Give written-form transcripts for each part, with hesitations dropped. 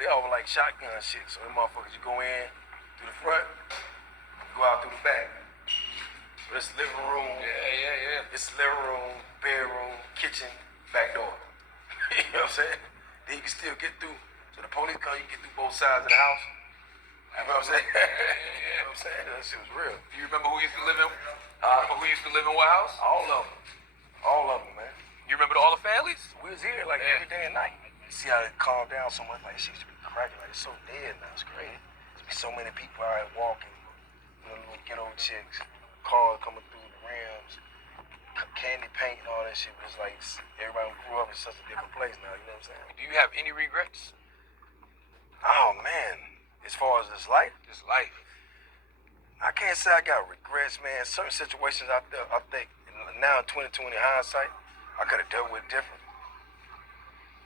they all like shotgun shit. So them motherfuckers, you go in through the front, you go out through the back. So it's living room. Yeah. It's living room, bedroom, kitchen, back door. You know what I'm saying? Then you can still get through. So the police come, you can get through both sides of the house. You know what I'm saying? You know what I'm saying? That shit was real. Do you remember who used to live in? Who used to live in what house? All of them, man. You remember all the families? We was here like every day and night. You see how it calmed down so much? Like it used to be cracking. Like it's so dead now. It's crazy. There's be so many people out here walking. You know, little ghetto chicks, cars coming through the rims, candy paint and all that shit. But it's like everybody grew up in such a different place now. You know what I'm saying? Do you have any regrets? Oh man. As far as this life, I can't say I got regrets, man. Certain situations I think now in 2020 hindsight, I could have dealt with different.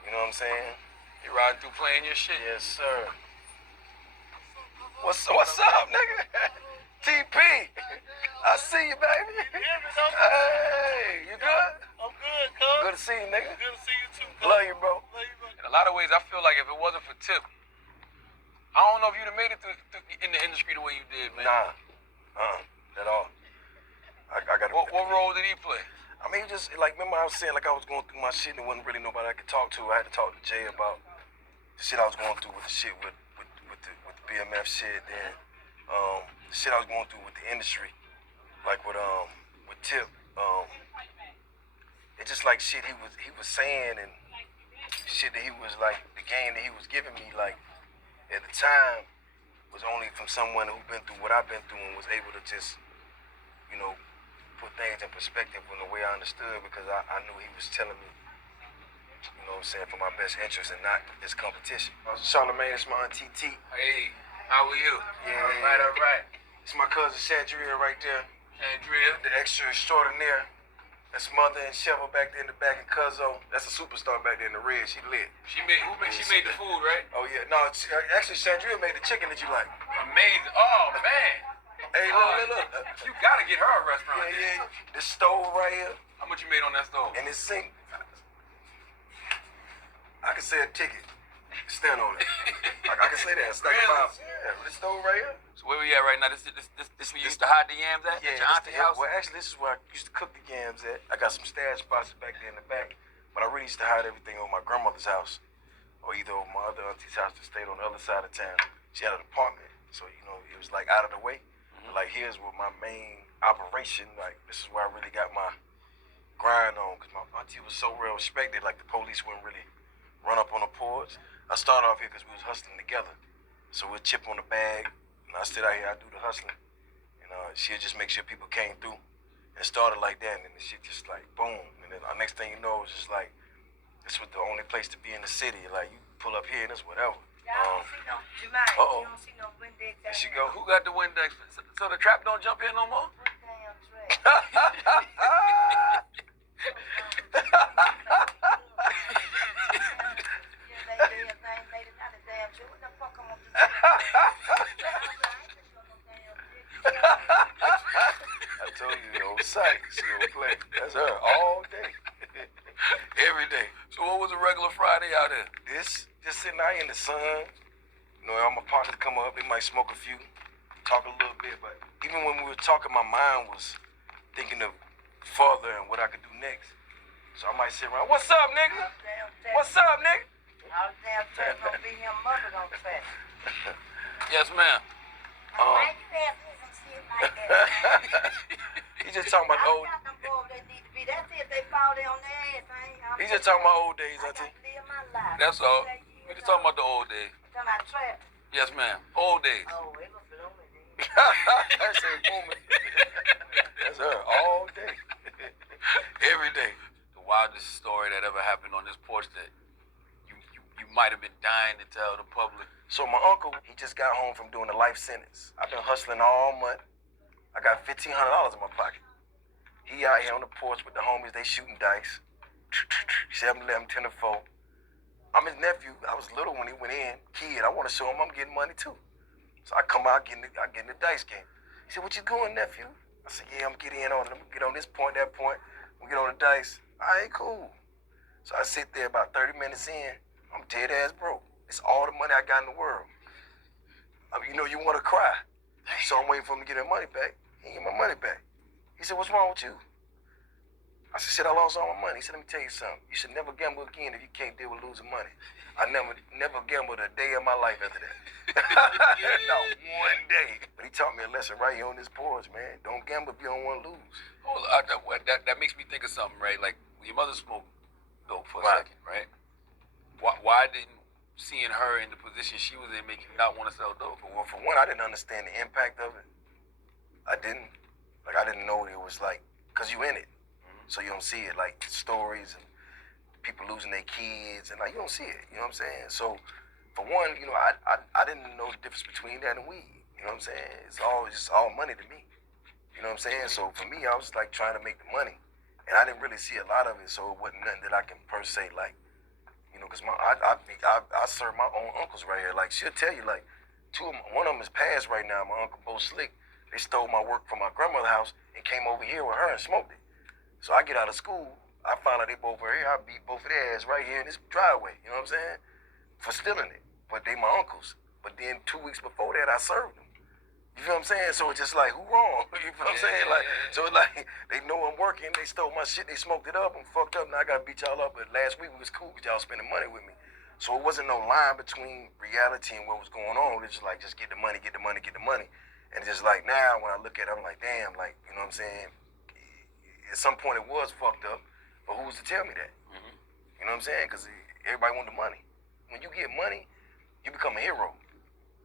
You know what I'm saying? You riding through playing your shit? Yes, sir. What's up, nigga? TP, I see you, baby. Hey, you good? I'm good, cuz. Good to see you, nigga. Good to see you too, cuz. Love you, bro. In a lot of ways, I feel like if it wasn't for Tip, I don't know if you'd have made it through in the industry the way you did, man. Nah, at all. I got. What role did he play? I mean, just like remember I was saying like I was going through my shit and there wasn't really nobody I could talk to. I had to talk to Jay about the shit I was going through with the shit with the BMF shit, then the shit I was going through with the industry, like with Tip. It's just like shit he was saying and shit that he was like the game that he was giving me like. At the time, was only from someone who been through what I've been through and was able to just, you know, put things in perspective in the way I understood because I knew he was telling me, you know what I'm saying, for my best interest and not this competition. Charlamagne, it's my auntie T. Hey, how are you? Yeah. All right. It's my cousin Chandria right there. Andrea. The extra extraordinaire. That's Mother and Shovel back there in the back and Cuzzo. That's a superstar back there in the red. She lit. She made the food, right? Oh yeah, no, actually Chandria made the chicken that you like. Amazing. Oh man. Hey, look. You gotta get her a restaurant. Yeah. The stove right here. How much you made on that stove? And this sink. I can say a ticket. Stand on it. I can say that. Stack of yeah, this stove right here. So where we at right now? This where you used to hide the yams at? Yeah, at your auntie house? Well, actually, this is where I used to cook the yams at. I got some stash spots back there in the back, but I really used to hide everything on my grandmother's house, or either on my other auntie's house that stayed on the other side of town. She had an apartment, so you know it was like out of the way. But, like here's where my main operation. Like this is where I really got my grind on, cause my auntie was so well respected. Like the police wouldn't really run up on the porch. I started off here because we was hustling together, so we'd chip on the bag. And I sit out here, I do the hustling. And she'll just make sure people came through. And it started like that, and then the shit just like boom. And then the next thing you know, it's just like, this was the only place to be in the city. Like, you pull up here and it's whatever. I don't see no Jemima. Uh-oh. You don't see no Windex. There she go. Who got the Windex? So the trap don't jump in no more? Damn trash. I told you, the old sight. She gonna play. That's her all day. Every day. So what was a regular Friday out here? This, just sitting out here in the sun. You know, all my partners come up, they might smoke a few, talk a little bit, but even when we were talking, my mind was thinking of further and what I could do next. So I might sit around, what's up, nigga? What's up, nigga? All the damn trash gonna be him mother on trash. Yes, ma'am. Why you ask me some shit like that? He's just talking about the old. Them boys that need to be. That's it. They fall down on their ass. He's just talking about old days, I auntie. got to live my life. That's all. We just talking about the old days. Talking about traffic. Yes, ma'am. Old days. Oh, it was blooming then. That's her woman. That's her all day. Every day. The wildest story that ever happened on this porch that you might have been dying to tell the public. So my uncle, he just got home from doing a life sentence. I've been hustling all month. I got $1,500 in my pocket. He out here on the porch with the homies, they shooting dice. 7, 11, 10 to 4. I'm his nephew. I was little when he went in. Kid, I want to show him I'm getting money too. So I come out, I get in the dice game. He said, what you doing, nephew? I said, yeah, I'm getting in on it. I'm gonna get on this point, that point. We get on the dice. All right, cool. So I sit there about 30 minutes in. I'm dead ass broke. It's all the money I got in the world. I mean, you want to cry. So I'm waiting for him to get that money back. He ain't get my money back. He said, what's wrong with you? I said, shit, I lost all my money. He said, let me tell you something. You should never gamble again if you can't deal with losing money. I never gambled a day of my life after that. Not one day. But he taught me a lesson right here on this porch, man. Don't gamble if you don't want to lose. Oh, that makes me think of something, right? Like, your mother smoked dope for a second, right? Why didn't seeing her in the position she was in make you not want to sell dope? Well, for one, I didn't understand the impact of it. I didn't know it was like, because you in it. So you don't see it, like stories and people losing their kids, and like you don't see it, you know what I'm saying? So for one, I didn't know the difference between that and weed, you know what I'm saying? It's all money to me, you know what I'm saying? So for me, I was like trying to make the money, and I didn't really see a lot of it, so it wasn't nothing that I can per se like, because I serve my own uncles right here. Like she'll tell you, like one of them is passed right now. My uncle Bo Slick, they stole my work from my grandmother's house and came over here with her and smoked it. So I get out of school, I find out they both are here. I beat both of their ass right here in this driveway. You know what I'm saying? For stealing it. But they my uncles. But then 2 weeks before that, I served them. You feel what I'm saying? So it's just like, who wrong? You feel what I'm saying? Like, so it's like, they know I'm working. They stole my shit. They smoked it up. I'm fucked up. Now I got to beat y'all up. But last week we was cool because y'all spending money with me. So it wasn't no line between reality and what was going on. It's just like, just get the money, get the money, get the money. And it's just like now when I look at it, I'm like, damn, like, you know what I'm saying? At some point it was fucked up, but who's to tell me that? Mm-hmm. You know what I'm saying? Because everybody want the money. When you get money, you become a hero.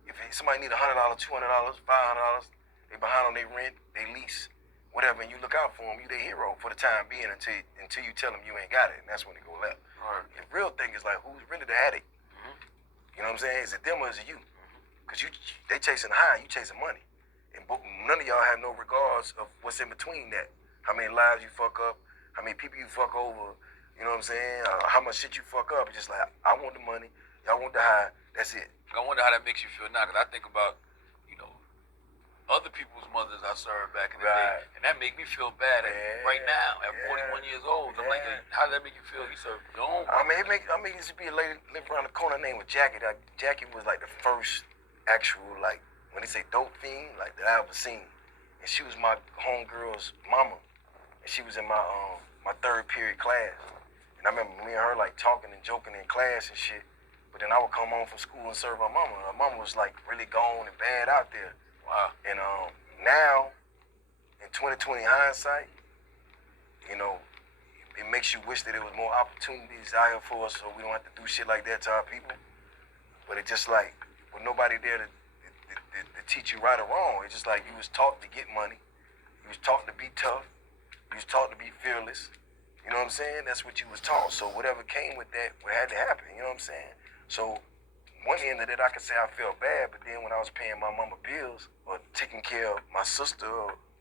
If somebody need $100, $200, $500, they behind on their rent, they lease, whatever, and you look out for them, you their hero for the time being until you tell them you ain't got it, and that's when it go left. Right. The real thing is like, who's really the addict? Mm-hmm. You know what I'm saying? Is it them or is it you? Because they chasing high, you chasing money. And none of y'all have no regards of what's in between that. How many lives you fuck up, how many people you fuck over, you know what I'm saying? How much shit you fuck up. It's just like, I want the money, y'all want the high, that's it. I wonder how that makes you feel now, because I think about, other people's mothers I served back in the day, and that make me feel bad right now at 41 years old. I'm like, how does that make you feel? You served your own. I mean, it used to be a lady lived around the corner named Jackie. Jackie was like the first actual, like, when they say dope fiend, like that I ever seen. And she was my homegirl's mama. And she was in my my third period class. And I remember me and her like talking and joking in class and shit. But then I would come home from school and serve my mama. My mama was like really gone and bad out there. Wow. And now, in 2020 hindsight, it makes you wish that there was more opportunities out here for us so we don't have to do shit like that to our people. But it's just like, with nobody there to teach you right or wrong, it's just like you was taught to get money. You was taught to be tough. You was taught to be fearless. You know what I'm saying? That's what you was taught. So whatever came with that, what had to happen, you know what I'm saying? So one end of it, I could say I felt bad, but then when I was paying my mama bills or taking care of my sister,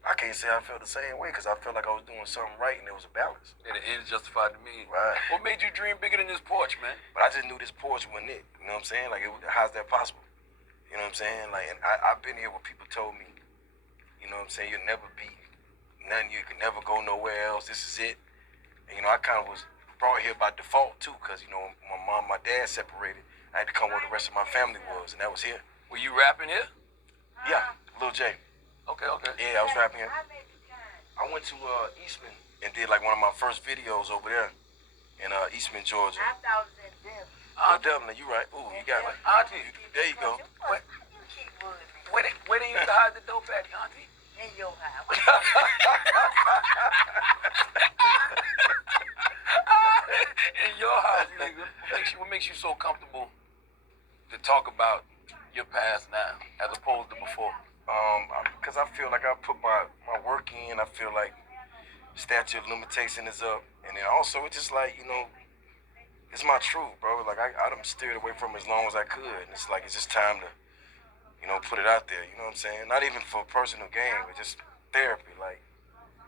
I can't say I felt the same way because I felt like I was doing something right and there was a balance. And the ends justified the means. Right. What made you dream bigger than this porch, man? But I just knew this porch wasn't it. You know what I'm saying? Like, how's that possible? You know what I'm saying? Like, and I've been here where people told me, you know what I'm saying, you'll never be nothing, you can never go nowhere else, this is it. And, I kind of was brought here by default, too, because, my mom and my dad separated. I had to come where the rest of my family was, and that was here. Were you rapping here? Yeah, Lil J. Okay. Yeah, I was rapping here. I went to Eastman and did like one of my first videos over there in Eastman, Georgia. I thought it was in Denver. Oh, Dublin, you right. Ooh, you got like, Auntie. There you go. You keep worrying me. Where they used to hide the dope at, Auntie? In your house. In your house, nigga. What makes you so comfortable to talk about your past now as opposed to before? Because I feel like I put my work in. I feel like statute of limitation is up. And then also it's just like, it's my truth, bro. Like I done steered away from it as long as I could. And it's like, it's just time to, put it out there. You know what I'm saying? Not even for personal gain, but just therapy. Like,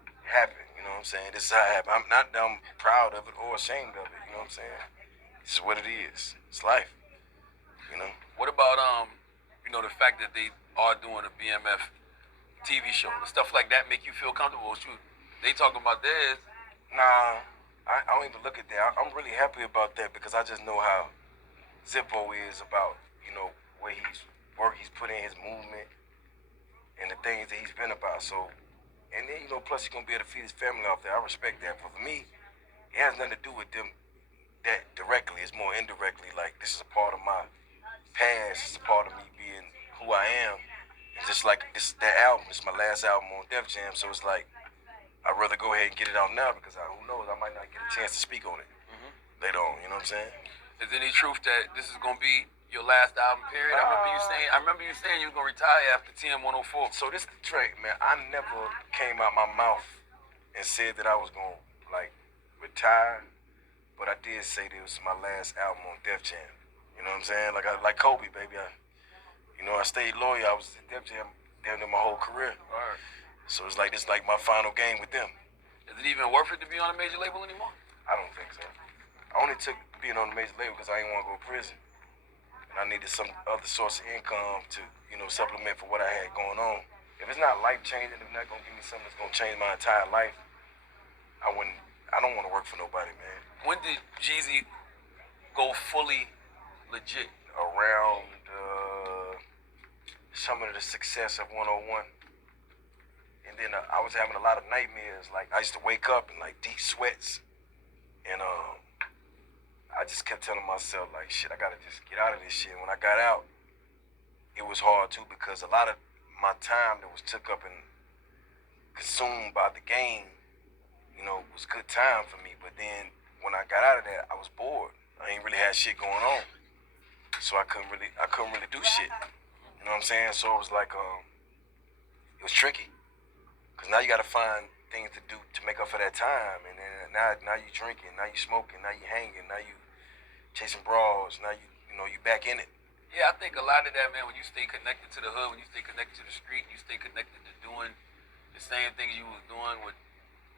it happened. You know what I'm saying? This is how it happened. I'm not that I'm proud of it or ashamed of it. You know what I'm saying? This is what it is. It's life. What about the fact that they are doing a BMF TV show and stuff like that make you feel comfortable? Shoot, they talking about theirs. Nah, I don't even look at that. I'm really happy about that because I just know how Zippo is about, you know, where he's put in his movement and the things that he's been about. So, and then, you know, plus he's gonna be able to feed his family off there. I respect that. But for me, it has nothing to do with them that directly. It's more indirectly. Like, this is a part of my past. It's a part of me being who I am. It's just like that album. It's my last album on Def Jam. So it's like, I'd rather go ahead and get it out now because who knows, I might not get a chance to speak on it later on. You know what I'm saying? Is there any truth that this is gonna be your last album period? I remember you saying you was gonna retire after TM104. So this is the trick, man. I never came out my mouth and said that I was gonna like retire, but I did say that it was my last album on Def Jam. You know what I'm saying? Like Kobe, baby. I stayed loyal. I was at Def Jam damn near my whole career. Right. So it's like my final game with them. Is it even worth it to be on a major label anymore? I don't think so. I only took being on a major label because I didn't want to go to prison. And I needed some other source of income to, supplement for what I had going on. If it's not life changing, if it's not gonna give me something that's gonna change my entire life, I don't want to work for nobody, man. When did Jezzy go fully legit? Around some of the success of 101. And then I was having a lot of nightmares. Like, I used to wake up in like deep sweats. And I just kept telling myself, like, shit, I gotta just get out of this shit. And when I got out, it was hard too because a lot of my time that was took up and consumed by the game, was good time for me. But then when I got out of that, I was bored. I ain't really had shit going on. So I couldn't really do shit. You know what I'm saying? So it was like, it was tricky. Cause now you gotta find things to do to make up for that time. And then now you drinking, now you smoking, now you hanging, now you chasing bras, now you back in it. Yeah, I think a lot of that, man, when you stay connected to the hood, when you stay connected to the street, you stay connected to doing the same things you was doing with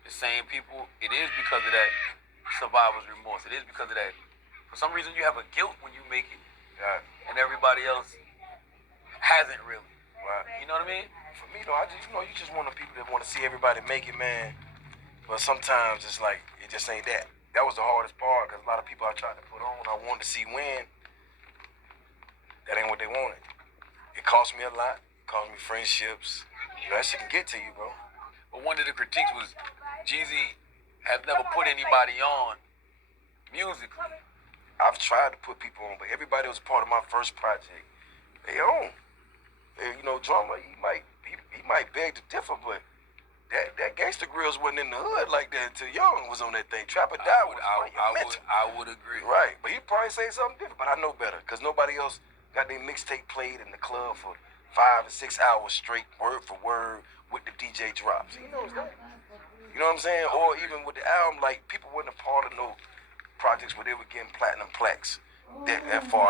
the same people, it is because of that survivor's remorse. It is because of that. For some reason, you have a guilt when you make it. Yeah. And everybody else hasn't really. Right. You know what I mean? For me, though, you just want the people that want to see everybody make it, man. But sometimes it's like, it just ain't that. That was the hardest part, because a lot of people I tried to put on, I wanted to see win. That ain't what they wanted. It cost me a lot. It cost me friendships. That shit can get to you, bro. But one of the critiques was Jezzy has never put anybody on musically. I've tried to put people on, but everybody was part of my first project. They own. Drummer, he might beg to differ, but that Gangsta Grills wasn't in the hood like that until Young was on that thing. Trap or Die I would agree. Right, but he'd probably say something different, but I know better, because nobody else got their mixtape played in the club for 5 or 6 hours straight, word for word, with the DJ drops. He knows that. You know what I'm saying? Or even with the album, like, people wasn't a part of no projects where they were getting platinum plaques that far